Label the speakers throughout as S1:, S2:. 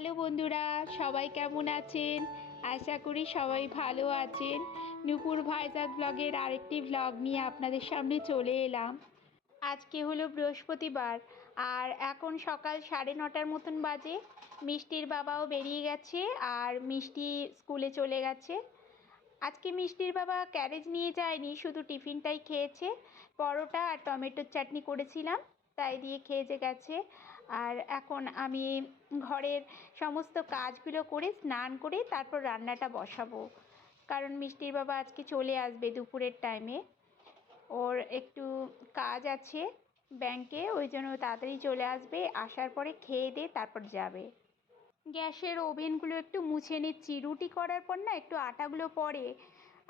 S1: Hello বন্ধুরা, সবাই কেমন আছেন? আশা করি সবাই ভালো আছেন। নূপুর ভাইজাদ ব্লগের আরেকটি ব্লগ নিয়ে আপনাদের সামনে চলে এলাম। আজকে হলো বৃহস্পতিবার, আর এখন সকাল সাড়ে নটার মতন বাজে। মিষ্টির বাবাও বেরিয়ে গেছে, আর মিষ্টি স্কুলে চলে গেছে। আজকে মিষ্টির বাবা ক্যারেজ নিয়ে যায়নি, শুধু টিফিনটাই খেয়েছে। পরোটা আর টমেটোর চাটনি করেছিলাম, তাই দিয়ে খেয়ে যে গেছে। আর এখন আমি ঘরের সমস্ত কাজগুলো করে স্নান করে তারপর রান্নাটা বসাবো। কারণ মিষ্টির বাবা আজকে চলে আসবে দুপুরের টাইমে ওর একটু কাজ আছে ব্যাংকে ওই জন্য তাড়াতাড়ি চলে আসবে, আসার পরে খেয়ে দিয়ে তারপর যাবে। গ্যাসের ওভেনগুলো একটু মুছে নিচ্ছি রুটি করার পর না একটু আটাগুলো পড়ে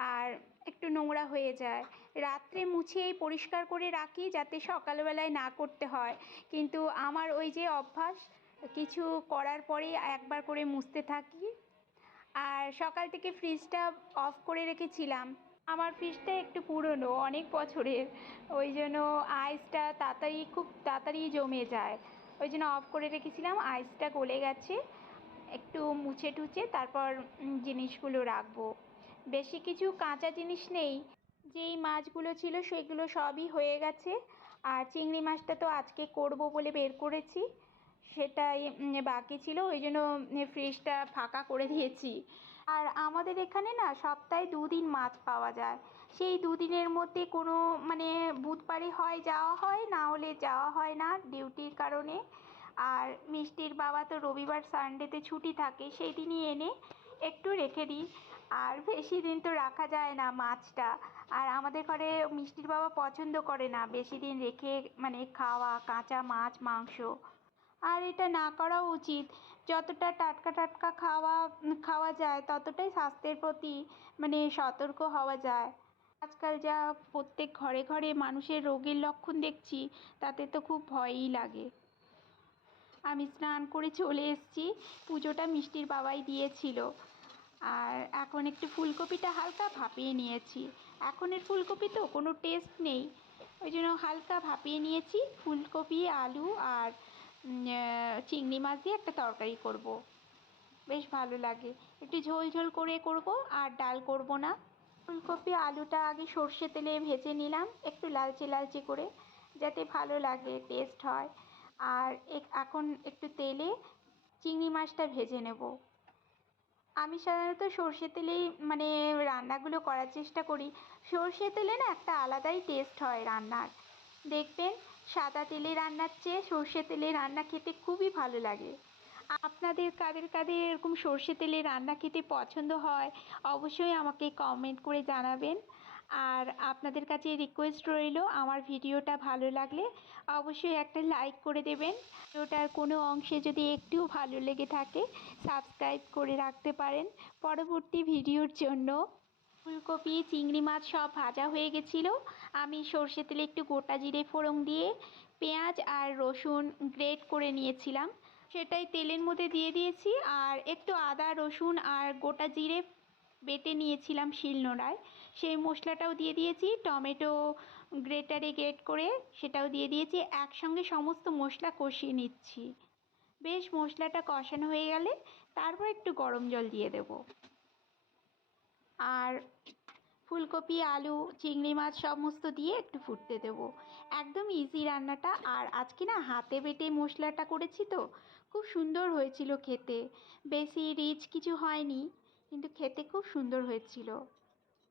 S1: আর একটু নোংরা হয়ে যায়। রাত্রে মুছেই পরিষ্কার করে রাখি যাতে সকালবেলায় না করতে হয়। কিন্তু আমার ওই যে অভ্যাস, কিছু করার পরেই একবার করে মুছতে থাকি। আর সকাল থেকে ফ্রিজটা অফ করে রেখেছিলাম। আমার ফ্রিজটা একটু পুরনো, অনেক বছরের। ওই জন্য আইসটা তাড়াতাড়ি খুব তাড়াতাড়ি জমে যায়। ওই জন্য অফ করে রেখেছিলাম আইসটা গলে গেছে। একটু মুছে টুছে তারপর জিনিসগুলো রাখব। বেশি কিছু কাঁচা জিনিস নেই। যেই মাছগুলো ছিল সেগুলো সবই হয়ে গেছে। আর চিংড়ি মাছটা তো আজকে করব বলে বের করেছি। সেটাই বাকি ছিল। ওই জন্য ফ্রিজটা ফাঁকা করে দিয়েছি। আর আমাদের এখানে না সপ্তাহে দুদিন মাছ পাওয়া যায়। সেই দুদিনের মধ্যে কোনো মানে বুধবারে হয়, যাওয়া হয়, না হলে যাওয়া হয় না ডিউটির কারণে। আর মিষ্টির বাবা তো রবিবার সানডেতে ছুটি থাকে, সেই দিনই এনে একটু রেখে দিই। আর বেশি দিন তো রাখা যায় না মাছটা। আর আমাদের ঘরে মিষ্টির বাবা পছন্দ করে না। বেশি দিন রেখে মানে খাওয়া, কাঁচা মাছ, মাংস। আর এটা না করা উচিত। যতটা টাটকা টাটকা খাওয়া খাওয়া যায়, ততটাই স্বাস্থ্যের প্রতি মানে সতর্ক হওয়া যায়। আজকাল যা প্রত্যেক ঘরে ঘরে মানুষের রোগের লক্ষণ দেখছি, তাতে তো খুব ভয়ই লাগে। আমি স্নান করে চলে এসেছি। পুজোটা মিষ্টির বাবাই দিয়েছিল। আর এখন একটু ফুলকপিটা হালকা ভাপিয়ে নিয়েছি। এখনের ফুলকপি তো কোনো টেস্ট নেই। ওই জন্য হালকা ভাপিয়ে নিয়েছি। ফুলকপি, আলু আর চিংড়ি মাছ দিয়ে একটা তরকারি করব। বেশ ভালো লাগে। একটু ঝোল ঝোল করে করব, আর ডাল করব না। ফুলকপি, আলুটা আগে সর্ষে তেলে ভেজে নিলাম একটু লালচে লালচে করে, যাতে ভালো লাগে টেস্ট হয়। আর এখন একটু তেলে চিংড়ি মাছটা ভেজে নেব। আমি সাধারণত সর্ষে তেলেই মানে রান্নাগুলো করার চেষ্টা করি। সর্ষে তেলে না একটা আলাদাই টেস্ট হয় রান্নার। দেখবেন সাদা তেলে রান্নার চেয়ে সর্ষে তেলে রান্না খেতে খুবই ভালো লাগে। আপনাদের কাদের কাদের এরকম সর্ষে তেলে রান্না খেতে পছন্দ হয়? অবশ্যই আমাকে কমেন্ট করে জানাবেন। আর আপনাদের কাছে রিকোয়েস্ট রইল, আমার ভিডিওটা ভালো লাগলে অবশ্যই একটা লাইক করে দেবেন। ভিডিওটার কোনো অংশে যদি একটুও ভালো লেগে থাকে সাবস্ক্রাইব করে রাখতে পারেন। পরবর্তী ভিডিওর জন্য ফুলকপি, চিংড়ি মাছ সব ভাজা হয়ে গেছিল। আমি সর্ষে তেলে একটু গোটা জিরে ফোড়ন দিয়ে পেঁয়াজ আর রসুন গ্রেট করে নিয়েছিলাম। সেটাই তেলের মধ্যে দিয়ে দিয়েছি আর একটু আদা, রসুন আর গোটা জিরে বেটে নিয়েছিলাম শিলনোড়ায়। সেই মশলাটাও দিয়ে দিয়েছি, টমেটো গ্রেটারে গ্রেট করে সেটাও দিয়ে দিয়েছি, একসঙ্গে সমস্ত মশলা কষিয়ে নিচ্ছি। বেশ মশলাটা কষানো হয়ে গেলে তারপর একটু গরম জল দিয়ে দেবো। আর ফুলকপি, আলু, চিংড়ি মাছ সমস্ত দিয়ে একটু ফুটতে দেবো। একদম ইজি রান্নাটা। আর আজকে না হাতে বেটে মশলাটা করেছি তো, খুব সুন্দর হয়েছিল খেতে। বেশি রিচ কিছু হয়নি, কিন্তু খেতে খুব সুন্দর হয়েছিল।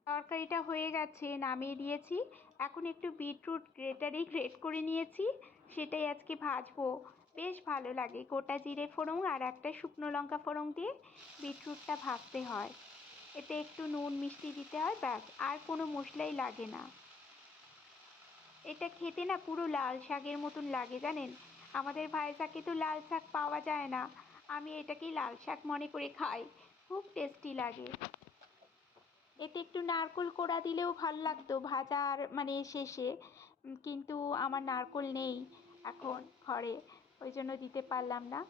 S1: তরকারিটা হয়ে গেছে, নামিয়ে দিয়েছি। এখন একটু বিটরুট গ্রেটারেই গ্রেট করে নিয়েছি, সেটাই আজকে ভাজবো। বেশ ভালো লাগে গোটা জিরে ফোড়ন আর একটা শুকনো লঙ্কা ফোড়ন দিয়ে বিটরুটটা ভাজতে হয়। এতে একটু নুন মিষ্টি দিতে হয়, ব্যাস, আর কোনো মশলাই লাগে না। এটা খেতে না পুরো লাল শাকের মতন লাগে, জানেন? আমাদের ভাইজাকে তো লাল শাক পাওয়া যায় না। আমি এটাকেই লাল শাক মনে করে খাই, খুব টেস্টি লাগে। এতে একটু নারকোল কোড়া দিলেও ভালো লাগতো ভাজার মানে শেষে। কিন্তু আমার নারকোল নেই এখন ঘরে, ওই জন্য দিতে পারলাম না।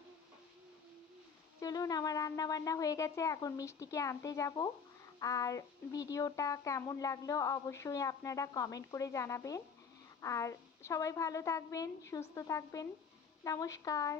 S1: চলুন, আমার রান্না বান্না হয়ে গেছে, এখন মিষ্টিকে আনতে যাব। আর ভিডিওটা কেমন লাগল অবশ্যই আপনারা কমেন্ট করে জানাবেন। আর সবাই ভালো থাকবেন, সুস্থ থাকবেন। নমস্কার।